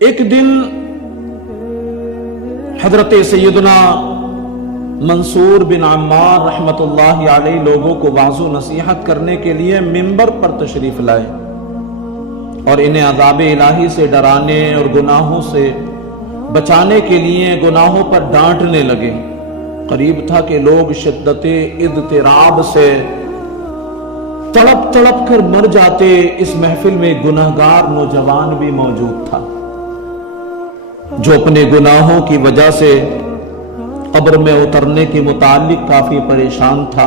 ایک دن حضرت سیدنا منصور بن عمار رحمت اللہ علیہ لوگوں کو واعظ و نصیحت کرنے کے لیے منبر پر تشریف لائے اور انہیں عذاب الہی سے ڈرانے اور گناہوں سے بچانے کے لیے گناہوں پر ڈانٹنے لگے۔ قریب تھا کہ لوگ شدت اضطراب سے تڑپ تڑپ کر مر جاتے۔ اس محفل میں گناہگار نوجوان بھی موجود تھا جو اپنے گناہوں کی وجہ سے قبر میں اترنے کے متعلق کافی پریشان تھا۔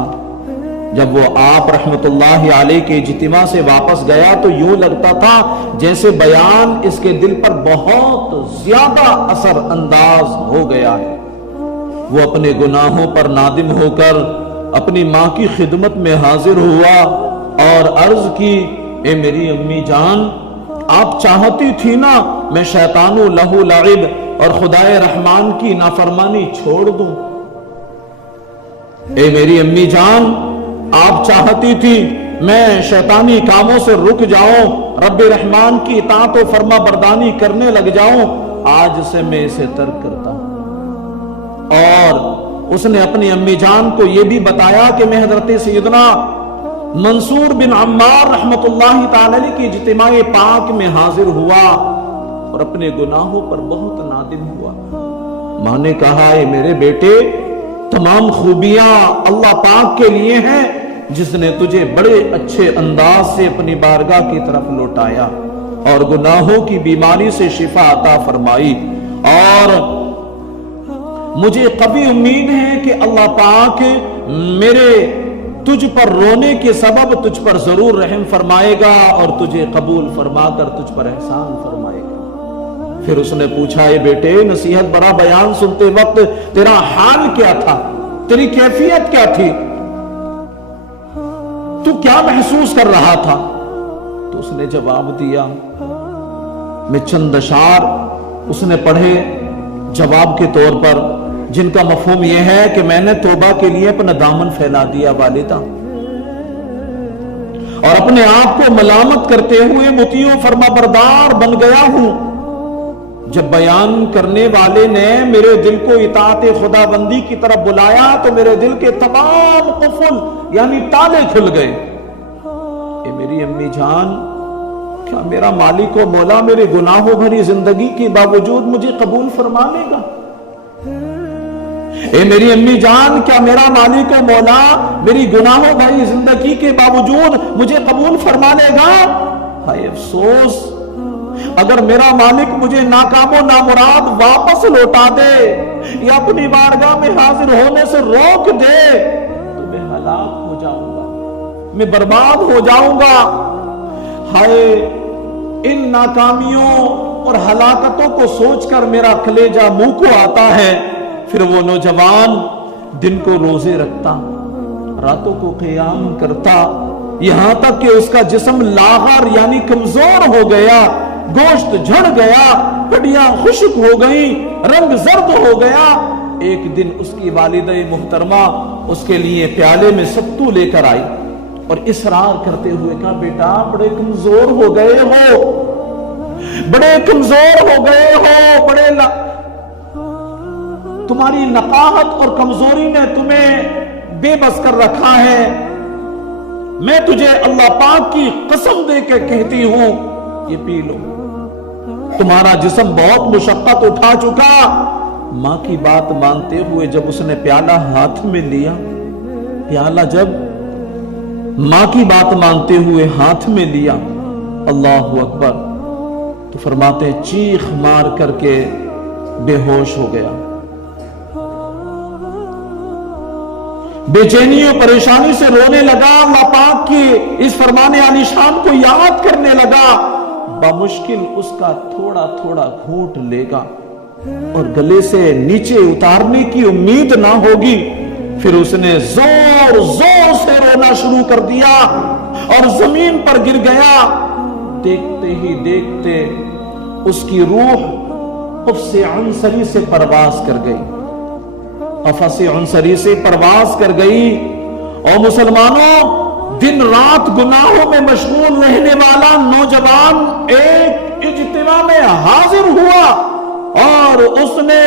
جب وہ آپ رحمت اللہ علیہ کے اجتماع سے واپس گیا تو یوں لگتا تھا جیسے بیان اس کے دل پر بہت زیادہ اثر انداز ہو گیا ہے۔ وہ اپنے گناہوں پر نادم ہو کر اپنی ماں کی خدمت میں حاضر ہوا اور عرض کی، اے میری امی جان، آپ چاہتی تھی نا میں شیطان و لہو لعب اور خدائے رحمان کی نافرمانی چھوڑ دوں۔ اے میری امی جان، آپ چاہتی تھی میں شیطانی کاموں سے رک جاؤں، رب رحمان کی اطاعت و فرما برداری کرنے لگ جاؤں، آج سے میں اسے ترک کرتا ہوں۔ اور اس نے اپنی امی جان کو یہ بھی بتایا کہ میں حضرت سیدنا منصور بن عمار رحمت اللہ تعالی کی اجتماع پاک میں حاضر ہوا اور اپنے گناہوں پر بہت نادم ہوا۔ ماں نے کہا، اے میرے بیٹے، تمام خوبیاں اللہ پاک کے لیے ہیں جس نے تجھے بڑے اچھے انداز سے اپنی بارگاہ کی طرف لوٹایا اور گناہوں کی بیماری سے شفا عطا فرمائی، اور مجھے قوی امید ہے کہ اللہ پاک میرے تجھ پر رونے کے سبب تجھ پر ضرور رحم فرمائے گا اور تجھے قبول فرما کر تجھ پر احسان فرمائے گا۔ پھر اس نے پوچھا، اے بیٹے، نصیحت برا بیان سنتے وقت تیرا حال کیا تھا، تیری کیفیت کیا تھی، تو کیا محسوس کر رہا تھا؟ تو اس نے جواب دیا، میں چند اشعار اس نے پڑھے جواب کے طور پر، جن کا مفہوم یہ ہے کہ میں نے توبہ کے لیے اپنا دامن پھیلا دیا والدہ، اور اپنے آپ کو ملامت کرتے ہوئے مطیع و فرما بردار بن گیا ہوں۔ جب بیان کرنے والے نے میرے دل کو اطاعت خدا بندی کی طرف بلایا تو میرے دل کے تمام قفل یعنی تالے کھل گئے۔ اے میری امی جان، کیا میرا مالک و مولا میرے گناہوں بھری زندگی کے باوجود مجھے قبول فرما لے گا؟ اے میری امی جان، کیا میرا مالک و مولا میری گناہوں بھری زندگی کے باوجود مجھے قبول فرما لے گا؟ ہائے افسوس، اگر میرا مالک مجھے ناکام و نامراد واپس لوٹا دے یا اپنی بارگاہ میں حاضر ہونے سے روک دے تو میں ہلاک ہو جاؤں گا، میں برباد ہو جاؤں گا۔ ہائے، ان ناکامیوں اور ہلاکتوں کو سوچ کر میرا کلیجہ منہ کو آتا ہے۔ پھر وہ نوجوان دن کو روزے رکھتا، راتوں کو قیام کرتا، یہاں تک کہ اس کا جسم لاغر یعنی کمزور ہو گیا، گوشت جھڑ گیا، ہڈیاں خشک ہو گئیں، رنگ زرد ہو گیا۔ ایک دن اس کی والدہ محترمہ اس کے لیے پیالے میں ستو لے کر آئی اور اصرار کرتے ہوئے کہا، بیٹا بڑے کمزور ہو گئے ہو، بڑے کمزور ہو گئے ہو، تمہاری نقاہت اور کمزوری نے تمہیں بے بس کر رکھا ہے، میں تجھے اللہ پاک کی قسم دے کے کہتی ہوں یہ پی لو، تمہارا جسم بہت مشقت اٹھا چکا۔ ماں کی بات مانتے ہوئے جب اس نے پیالہ ہاتھ میں لیا، پیالہ جب ماں کی بات مانتے ہوئے ہاتھ میں لیا، اللہ اکبر، تو فرماتے چیخ مار کر کے بے ہوش ہو گیا، بے چینی اور پریشانی سے رونے لگا، اللہ پاک کی اس فرمان عالی شان کو یاد کرنے لگا۔ بمشکل اس کا تھوڑا تھوڑا گھونٹ لے گا اور گلے سے نیچے اتارنے کی امید نہ ہوگی۔ پھر اس نے زور زور سے رونا شروع کر دیا اور زمین پر گر گیا۔ دیکھتے ہی دیکھتے اس کی روح قفس عنصری سے پرواز کر گئی، قفس عنصری سے پرواز کر گئی۔ اور مسلمانوں، دن رات گناہوں میں مشغول رہنے والا نوجوان ایک اجتماع میں حاضر ہوا اور اس نے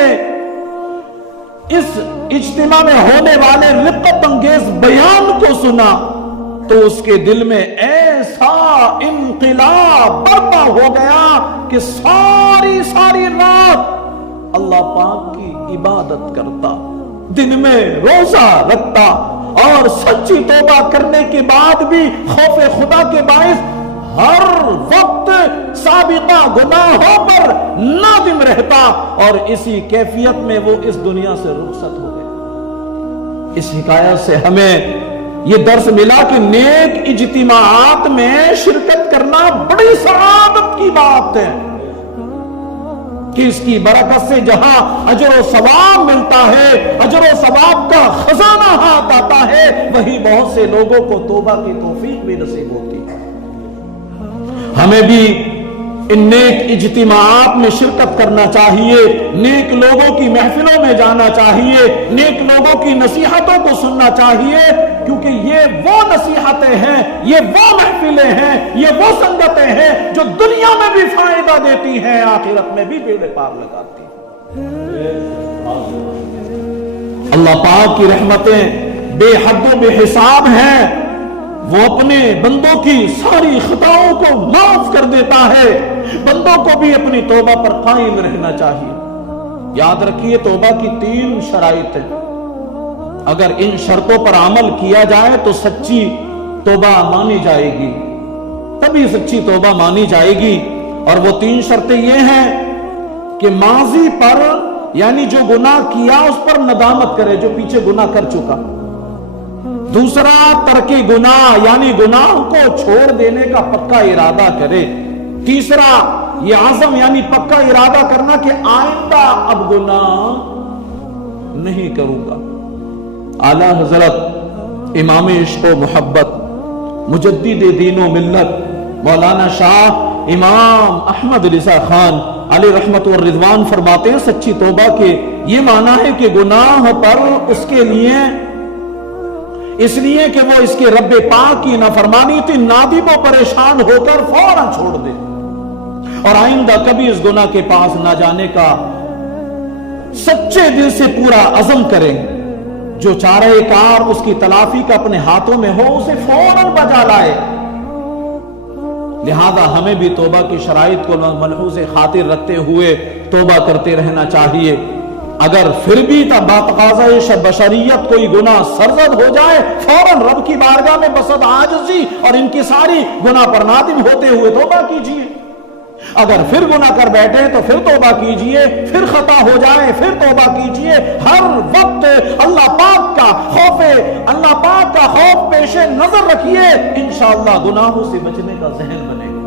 اس اجتماع میں ہونے والے رقت انگیز بیان کو سنا تو اس کے دل میں ایسا انقلاب برپا ہو گیا کہ ساری رات اللہ پاک کی عبادت کرتا، دن میں روزہ رکھتا، اور سچی توبہ کرنے کے بعد بھی خوف خدا کے باعث ہر وقت سابقہ گناہوں پر نادم رہتا، اور اسی کیفیت میں وہ اس دنیا سے رخصت ہو گیا۔ اس حکایت سے ہمیں یہ درس ملا کہ نیک اجتماعات میں شرکت کرنا بڑی سعادت کی بات ہے، کہ اس کی برکت سے جہاں اجر و ثواب ملتا ہے، اجر و ثواب کا خزانہ ہاتھ آتا ہے، وہیں بہت سے لوگوں کو توبہ کی توفیق بھی نصیب ہوتی ہے۔ ہمیں بھی ان نیک اجتماعات میں شرکت کرنا چاہیے، نیک لوگوں کی محفلوں میں جانا چاہیے، نیک لوگوں کی نصیحتوں کو سننا چاہیے، کیونکہ یہ وہ نصیحتیں ہیں، یہ وہ محفلیں ہیں، یہ وہ سنگتیں ہیں جو دنیا میں بھی فائدہ دیتی ہیں، آخرت میں بھی بیڑے پار لگاتی ہیں۔ اللہ پاک کی رحمتیں بے حد و بے حساب ہیں، وہ اپنے بندوں کی ساری خطاؤں کو معاف کر دیتا ہے، بندوں کو بھی اپنی توبہ پر قائم رہنا چاہیے۔ یاد رکھیے توبہ کی 3 شرائط ہیں، اگر ان شرطوں پر عمل کیا جائے تو سچی توبہ مانی جائے گی، تبھی سچی توبہ مانی جائے گی۔ اور وہ 3 شرطیں یہ ہیں کہ ماضی پر یعنی جو گناہ کیا اس پر ندامت کرے، جو پیچھے گناہ کر چکا۔ دوسرا ترک گناہ یعنی گناہ کو چھوڑ دینے کا پکا ارادہ کرے۔ تیسرا یہ عزم یعنی پکا ارادہ کرنا کہ آئندہ اب گناہ نہیں کروں گا۔ اعلیٰ حضرت امام عشق و محبت مجدد دین و ملت مولانا شاہ امام احمد رضا خان علیہ رحمت والرضوان فرماتے ہیں سچی توبہ کے یہ معنی ہے کہ گناہ پر اس کے لیے اس لیے کہ وہ اس کے رب پاک کی نافرمانی تھی، نادم و پریشان ہو کر فوراً چھوڑ دے اور آئندہ کبھی اس گناہ کے پاس نہ جانے کا سچے دل سے پورا عزم کریں۔ جو چارہ کار اس کی تلافی کا اپنے ہاتھوں میں ہو اسے فوراً بجا لائے۔ لہذا ہمیں بھی توبہ کی شرائط کو ملحوظ خاطر رکھتے ہوئے توبہ کرتے رہنا چاہیے۔ اگر پھر بھی بتقاضۂ بشریت کوئی گناہ سرزد ہو جائے فوراً رب کی بارگاہ میں بصد عاجزی اور انکساری گناہ پر نادم ہوتے ہوئے توبہ کیجئے۔ اگر پھر گناہ کر بیٹھے تو پھر توبہ کیجئے، پھر خطا ہو جائے پھر توبہ کیجئے۔ ہر وقت اللہ پاک کا خوف پیش نظر رکھیے، انشاءاللہ گناہوں سے بچنے کا ذہن بنے گا۔